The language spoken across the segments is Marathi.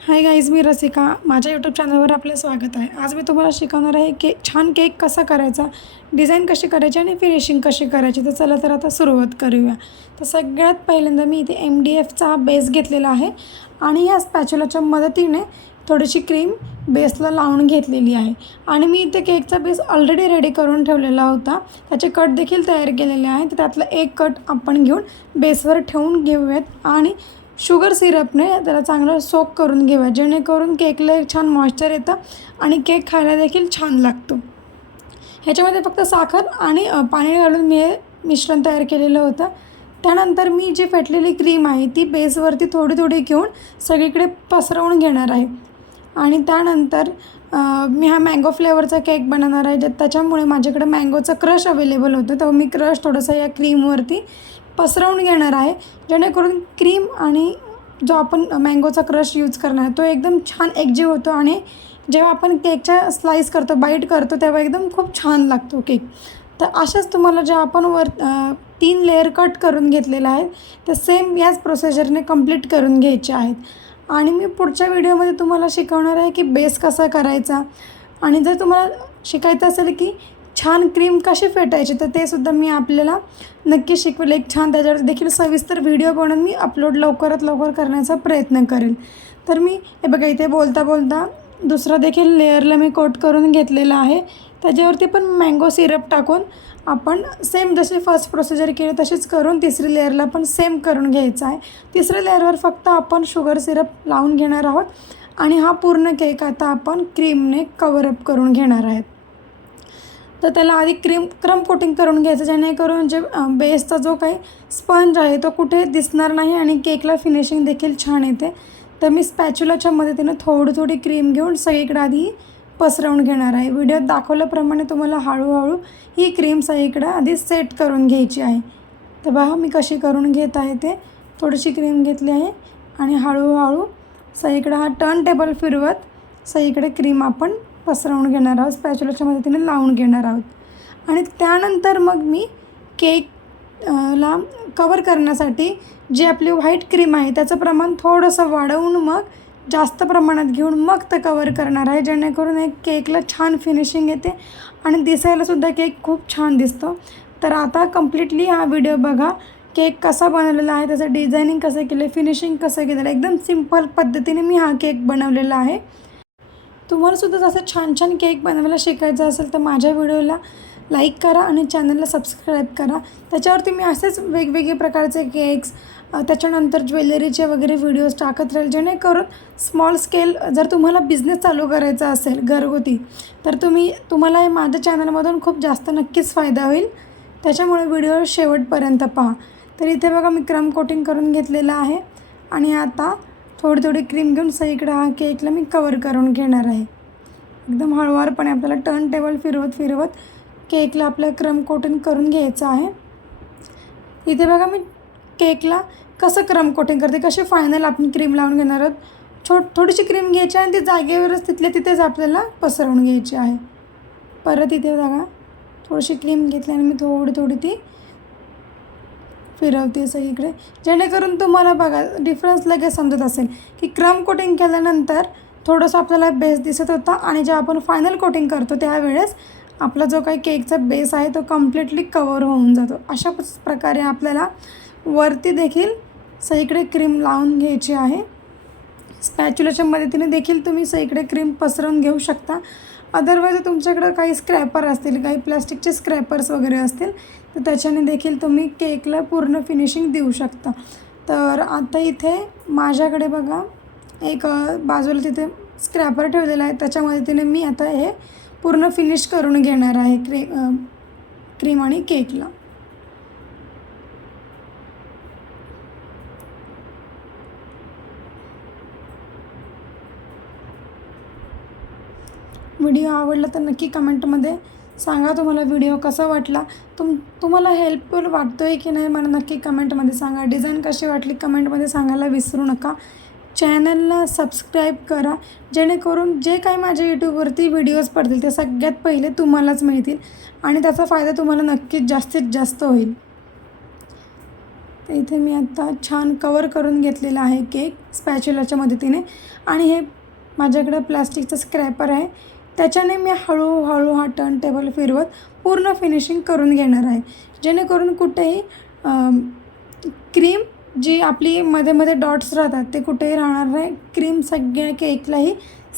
हाय गाईज मी रसिका. माझ्या यूट्यूब चॅनलवर आपलं स्वागत आहे. आज मी तुम्हाला शिकवणार आहे केक छान केक कसा करायचा डिझाईन कशी करायची आणि फिनिशिंग कशी करायची. तर चला तर आता सुरुवात करूया. तर सगळ्यात पहिल्यांदा मी इथे एम डी एफचा बेस घेतलेला आहे आणि या स्पॅच्युलाच्या मदतीने थोडीशी क्रीम बेसला लावून घेतलेली आहे. आणि मी इथे केकचा बेस ऑलरेडी रेडी करून ठेवलेला होता. त्याचे कट देखील तयार केलेले आहे तर त्यातलं एक कट आपण घेऊन बेसवर ठेवून घेऊयात. आणि शुगर सिरपने त्याला चांगलं सोक करून घेऊया जेणेकरून केकला एक छान मॉइश्चर येतं आणि केक खायला देखील छान लागतो. ह्याच्यामध्ये फक्त साखर आणि पाणी घालून मी हे मिश्रण तयार केलेलं होतं. त्यानंतर मी जी फेटलेली क्रीम आहे ती बेसवरती थोडी थोडी घेऊन सगळीकडे पसरवून घेणार आहे. आणि त्यानंतर मी हा मँगो फ्लेवरचा केक बनवणार आहे ज्या त्याच्यामुळे माझ्याकडे मँगोचं क्रश अवेलेबल होतं. तेव्हा मी क्रश थोडंसं या क्रीमवरती पसरवून घेणार आहे जेणेकरून क्रीम आणि जो आपण मँगोचा क्रश यूज करणार आहे तो एकदम छान एकजीव होतो आणि जेव्हा आपण केकच्या स्लाईस करतो बाईट करतो तेव्हा एकदम खूप छान लागतो केक. तर अशाच तुम्हाला जे आपण वर तीन लेअर कट करून घेतलेलं आहे ते सेम याच प्रोसिजरने कंप्लीट करून घ्यायचे आहेत. आणि मी पुढच्या व्हिडिओमध्ये तुम्हाला शिकवणार आहे की बेस कसा करायचा. आणि जर तुम्हाला शिकायचं असेल की छान क्रीम कशी फेटायची तर ते सुद्धा मी आपल्याला नक्की शिकवेल. एक छान त्याच्यावर देखील सविस्तर व्हिडिओ बनवून मी अपलोड लवकरात लवकर करण्याचा प्रयत्न करेन. तर मी हे बघा इथे बोलता बोलता दुसरा देखील लेअरला मी कोट करून घेतलेला आहे. त्याच्यावरती पण मँगो सिरप टाकून आपण सेम जशी फर्स्ट प्रोसिजर केली तशीच करून तिसरी लेअरला पण सेम करून घ्यायचं आहे. तिसऱ्या लेअरवर फक्त आपण शुगर सिरप लावून घेणार आहोत. आणि हा पूर्ण केक आता आपण क्रीमने कवरअप करून घेणार आहेत. तर त्याला आधी क्रीम क्रम कोटिंग करून घ्यायचं जेणेकरून जे बेसचा जो काही स्पंज आहे तो कुठे दिसणार नाही आणि केकला फिनिशिंग देखील छान येते. तर मी स्पॅच्युलाच्या मदतीनं थोडी थोडी क्रीम घेऊन सगळीकडे आधी पसरवून घेणार आहे. व्हिडिओत दाखवल्याप्रमाणे तुम्हाला हळूहळू ही क्रीम सगळीकडं आधी सेट करून घ्यायची आहे. तर बघा मी कशी करून घेत आहे ते. थोडीशी क्रीम घेतली आहे आणि हळूहळू सगळीकडं हा टर्न टेबल फिरवत सगळीकडे क्रीम आपण पसरवून घेणार आहोत स्पॅच्युलाच्या मदतीने लावून घेणार आहोत. आणि त्यानंतर मग मी केक ला कवर करण्यासाठी जी आपली व्हाईट क्रीम आहे त्याचं प्रमाण थोडंसं वाढवून मग जास्त प्रमाणात घेऊन मग ते कवर करणार आहे. जेणेकरून एक केकला छान फिनिशिंग येते आणि दिसायलासुद्धा केक खूप छान दिसतो. तर आता कम्प्लिटली हा व्हिडिओ बघा केक कसा बनवलेला आहे त्याचं डिझायनिंग कसं केलं आहे फिनिशिंग कसं केलेलं आहे. एकदम सिंपल पद्धतीने मी हा केक बनवलेला आहे. तुम्हाला सुद्धा जसं छान छान केक बनवायला शिकायचं असेल तर माझ्या व्हिडिओला लाईक करा आणि चॅनलला सबस्क्राईब करा. त्याच्यावरती मी असेच वेगवेगळे प्रकारचे केक्स त्याच्यानंतर ज्वेलरीचे वगैरे व्हिडिओज टाकत राहील. जेणेकरून स्मॉल स्केल जर तुम्हाला बिझनेस चालू करायचा असेल घरगुती तर तुम्ही तुम्हाला हे माझ्या चॅनलमधून खूप जास्त नक्कीच फायदा होईल. त्याच्यामुळे व्हिडिओ शेवटपर्यंत पहा. तर इथे बघा मी क्रम कोटिंग करून घेतलेलं आहे. आणि आता थोडी थोडी क्रीम घेऊन सगळीकडे हा केकला मी कवर करून घेणार आहे. एकदम हळूवारपणे आपल्याला टर्न टेबल फिरवत फिरवत केकला आपल्या क्रम कोटिंग करून घ्यायचं आहे. इथे बघा मी केकला कसं क्रम कोटिंग करते कशी फायनल आपण क्रीम लावून घेणार आहोत. छो थोडीशी क्रीम घ्यायची आणि ती जागेवरच तिथल्या तिथेच आपल्याला पसरवून घ्यायची आहे. परत इथे बघा थोडीशी क्रीम घेतली आणि मी थोडी थोडी ती फिरवते सगळीकडे. जेणेकरून तुम्हाला बघा डिफरन्स लगेच समजत असेल की क्रम कोटिंग केल्यानंतर थोडंसं आपल्याला बेस दिसत होता आणि जेव्हा आपण फायनल कोटिंग करतो त्यावेळेस आपला जो काही केकचा बेस आहे तो कम्प्लिटली कवर होऊन जातो. अशा प्रकारे आपल्याला वरती देखील सगळीकडे क्रीम लावून घ्यायची आहे. स्पॅच्युलेच्या मदतीने देखील तुम्ही सगळीकडे क्रीम पसरवून घेऊ शकता. अदरवाईज तुमच्याकडं काही स्क्रॅपर असतील काही प्लॅस्टिकचे स्क्रॅपर्स वगैरे असतील तर त्याच्याने देखील तुम्ही केकला पूर्ण फिनिशिंग देऊ शकता. तर आता इथे माझ्याकडे बघा एक बाजूला तिथे स्क्रॅपर ठेवलेला आहे. त्याच्या मदतीने मी आता हे पूर्ण फिनिश करून घेणार आहे क्रे क्रीम आणि केकला व्हिडिओ आवडला तर नक्की कमेंटमध्ये सांगा तुम्हाला व्हिडिओ कसा वाटला. तुम तुम्हाला हेल्पफुल वाटतो आहे की नाही मला नक्की कमेंटमध्ये सांगा. डिझाईन कशी वाटली कमेंटमध्ये सांगायला विसरू नका. चॅनलला सबस्क्राईब करा. जेणेकरून जे काही माझ्या यूट्यूबवरती व्हिडिओज पडतील ते सगळ्यात पहिले तुम्हालाच मिळतील आणि त्याचा फायदा तुम्हाला नक्कीच जास्तीत जास्त होईल. तर इथे मी आत्ता छान कवर करून घेतलेला आहे केक स्पॅच्युलाच्या मदतीने. आणि हे माझ्याकडं प्लास्टिकचं स्क्रॅपर आहे. त्याच्याने मी हळूहळू हा टर्न टेबल फिरवत पूर्ण फिनिशिंग करून घेणार आहे. जेणेकरून कुठेही क्रीम जी आपली मध्ये मध्ये डॉट्स राहतात ते कुठेही राहणार नाही. क्रीम सगळ्या केकलाही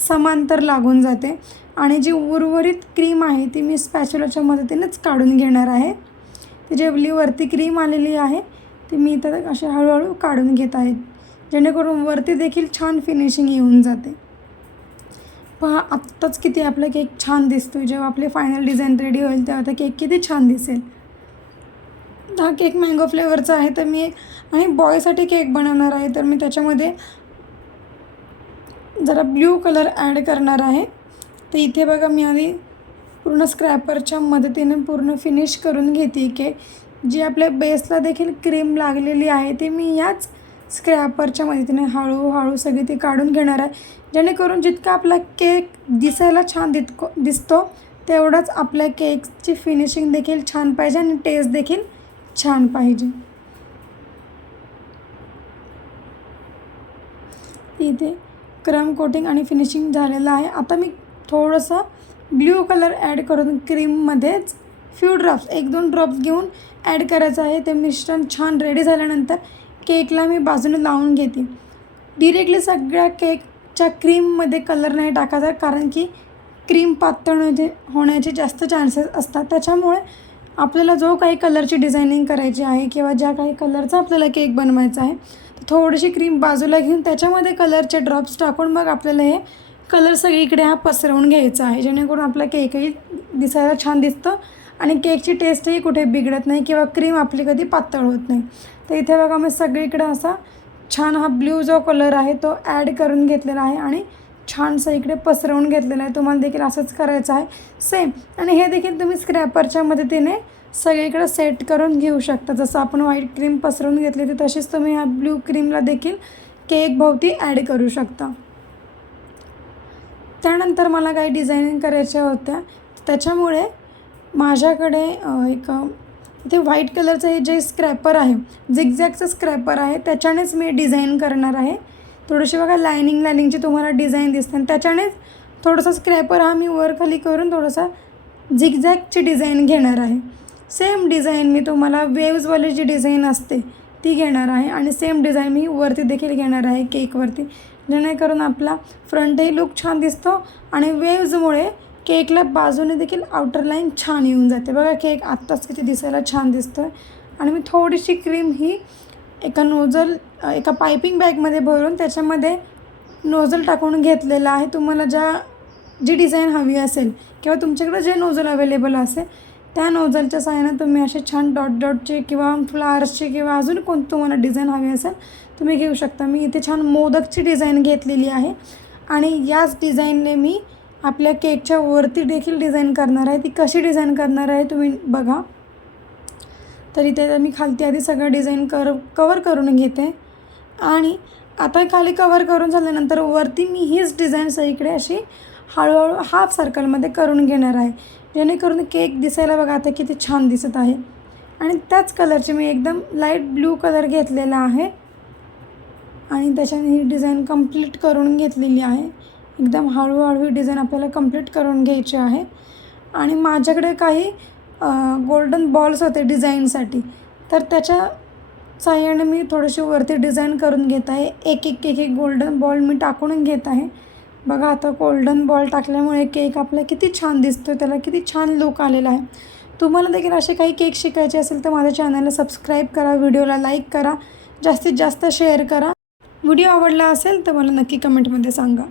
समांतर लागून जाते. आणि जी उर्वरित क्रीम आहे ती मी स्पॅच्युलाच्या मदतीनेच काढून घेणार आहे. ती जेवली वरती क्रीम आलेली आहे ती मी इथं अशी हळूहळू काढून घेत आहे. जेणेकरून वरती देखील छान फिनिशिंग येऊन जाते. पहा आत्ताच किती आपला केक छान दिसतो जेव्हा आपले फायनल डिझाईन रेडी होईल तेव्हा ते केक किती छान दिसेल. हा केक मँगो फ्लेवरचा आहे तर मी आणि बॉयसाठी केक बनवणार आहे तर मी त्याच्यामध्ये जरा ब्ल्यू कलर ॲड करणार आहे. तर इथे बघा मी आधी पूर्ण स्क्रॅपरच्या मदतीने पूर्ण फिनिश करून घेते केक. जी आपल्या बेसला देखील क्रीम लागलेली आहे ती मी याच स्क्रॅपरच्या मदतीने हळूहळू सगळी ती काढून घेणार आहे. जेणेकरून जितका आपला केक दिसायला छान दितको दिसतो तेवढंच आपल्या केकची फिनिशिंग देखील छान पाहिजे आणि टेस्ट देखील छान पाहिजे. इथे क्रम कोटिंग आणि फिनिशिंग झालेलं आहे. आता मी थोडंसं ब्ल्यू कलर ॲड करून क्रीममध्येच फ्यू ड्रॉप्स एक दोन ड्रॉप्स घेऊन ॲड करायचं आहे. ते मिश्रण छान रेडी झाल्यानंतर केकला मी बाजूने लावून घेते. डिरेक्टली सगळ्या च्या क्रीममध्ये कलर नाही टाकायचा कारण की क्रीम पातळ होण्याचे होण्याचे जास्त चान्सेस असतात. त्याच्यामुळे आपल्याला जो काही कलरची डिझायनिंग करायची आहे किंवा ज्या काही कलरचा आपल्याला केक बनवायचा आहे तर थोडीशी क्रीम बाजूला घेऊन त्याच्यामध्ये कलरचे ड्रॉप्स टाकून मग आपल्याला हे कलर सगळीकडे हा पसरवून घ्यायचा आहे. जेणेकरून आपला केकही दिसायला छान दिसतं आणि केकची टेस्टही कुठे बिघडत नाही किंवा क्रीम आपली कधी पातळ होत नाही. तर इथे बघा मी सगळीकडे असा छान हा ब्ल्यू जो कलर आहे तो ॲड करून घेतलेला आहे आणि छानसं इकडे पसरवून घेतलेलं आहे. तुम्हाला देखील असंच करायचं आहे. सेम आणि हे देखील तुम्ही स्क्रॅपरच्या मदतीने सगळीकडे सेट करून घेऊ शकता. जसं आपण व्हाईट क्रीम पसरवून घेतली होती तशीच तुम्ही ह्या ब्ल्यू क्रीमला देखील केक भोवती ॲड करू शकता. त्यानंतर मला काही डिझायनिंग करायच्या होत्या. त्याच्यामुळे माझ्याकडे एक इथे व्हाईट कलरचं हे जे स्क्रॅपर आहे झिगझॅगचं स्क्रॅपर आहे त्याच्यानेच मी डिझाईन करणार आहे. थोडीशी बघा लायनिंग लायनिंगची तुम्हाला डिझाईन दिसते. आणि त्याच्यानेच थोडंसं स्क्रॅपर हा मी वर खाली करून थोडासा झिगझॅगची डिझाईन घेणार आहे. सेम डिझाईन मी तुम्हाला वेव्जवाली जी डिझाईन असते ती घेणार आहे. आणि सेम डिझाईन मी वरती देखील घेणार आहे केकवरती जेणेकरून आपला फ्रंटही लुक छान दिसतो आणि वेव्जमुळे केकला बाजूने देखील आउटर लाईन छान येऊन जाते. बघा केक आत्ताच किती दिसायला छान दिसतो आहे आणि मी थोडीशी क्रीम ही एका नोझल एका पायपिंग बॅगमध्ये भरून त्याच्यामध्ये नोझल टाकून घेतलेलं आहे. तुम्हाला ज्या जी डिझाईन हवी असेल किंवा तुमच्याकडे जे नोझल अवेलेबल असेल त्या नोझलच्या साहाय्याने तुम्ही असे छान डॉट डॉटचे किंवा फ्लावर्सचे किंवा अजून कोण तुम्हाला डिझाईन हवी असेल तुम्ही घेऊ शकता. मी इथे छान मोदकची डिझाईन घेतलेली आहे. आणि याच डिझाईनने मी आपल्या केकच्या वरती देखील डिझाईन करणार आहे. ती कशी डिझाईन करणार आहे तुम्ही बघा. तर इथे मी खालती आधी सगळं डिझाईन कर कवर करून घेते. आणि आता खाली कवर करून झाल्यानंतर वरती मी हीच डिझाईन इकडे अशी हळूहळू हाफ सर्कलमध्ये करून घेणार आहे. जेणेकरून केक दिसायला बघा आता किती छान दिसत आहे. आणि त्याच कलरचे मी एकदम लाइट ब्ल्यू कलर घेतलेला आहे. आणि त्याच्याने ही डिझाईन कंप्लीट करून घेतलेली आहे. एकदम हळूहळू डिझाईन आपल्याला कंप्लीट करून घ्यायची आहे. आणि माझ्याकडे काही गोल्डन बॉल्स होते डिझाईनसाठी तर त्याच्या साह्याने मी थोडीशी वरती डिझाईन करून घेत आहे. एक एक एक एक गोल्डन बॉल मी टाकून घेत आहे. बघा आता गोल्डन बॉल टाकल्यामुळे केक आपला किती छान दिसतो त्याला किती छान लुक आलेला आहे. तुम्हाला देखील असे काही केक शिकायचे असेल तर माझ्या चॅनलला सबस्क्राईब करा व्हिडिओला लाईक करा जास्तीत जास्त शेअर करा. व्हिडिओ आवडला असेल तर मला नक्की कमेंटमध्ये सांगा.